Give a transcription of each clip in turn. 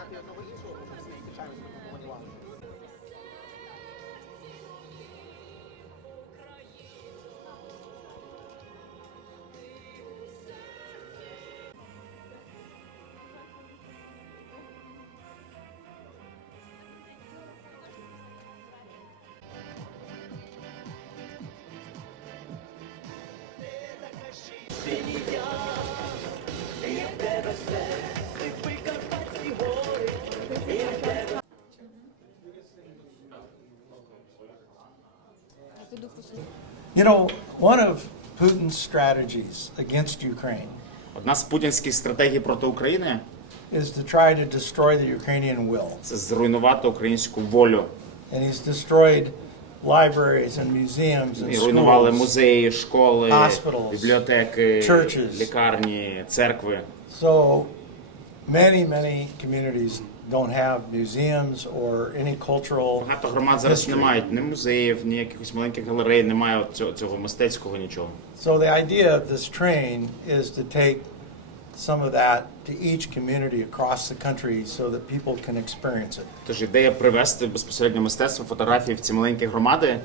прийняти одного іншого, бо ми зустрічаємось в такому плану. Синій You know, one of Putin's strategies against Ukraine Одна з путінських стратегій проти України is to try to destroy the Ukrainian will. це зруйнувати українську волю. And he's destroyed libraries and museums and І руйнували schools. музеї, школи, Hospitals, бібліотеки, churches. лікарні, церкви. So many, many communities don't have museums or any cultural Багато громад зараз history. не мають ні музеїв, ні якихось маленьких галерей, немає от цього, цього мистецького нічого. So the idea of this train is to take some of that to each community across the country so that people can experience it. Тож ідея привезти безпосередньо мистецтво, фотографії в ці маленькі громади.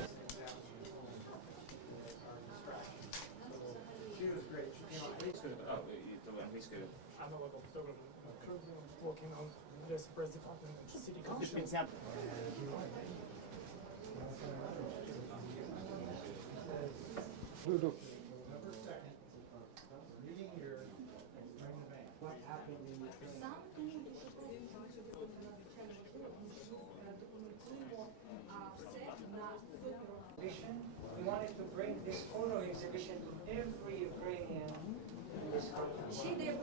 I'm a local photographer currently working on the press department and city council. exhibition. We wanted to bring this photo exhibition to every Ukrainian in this country. Ще ідея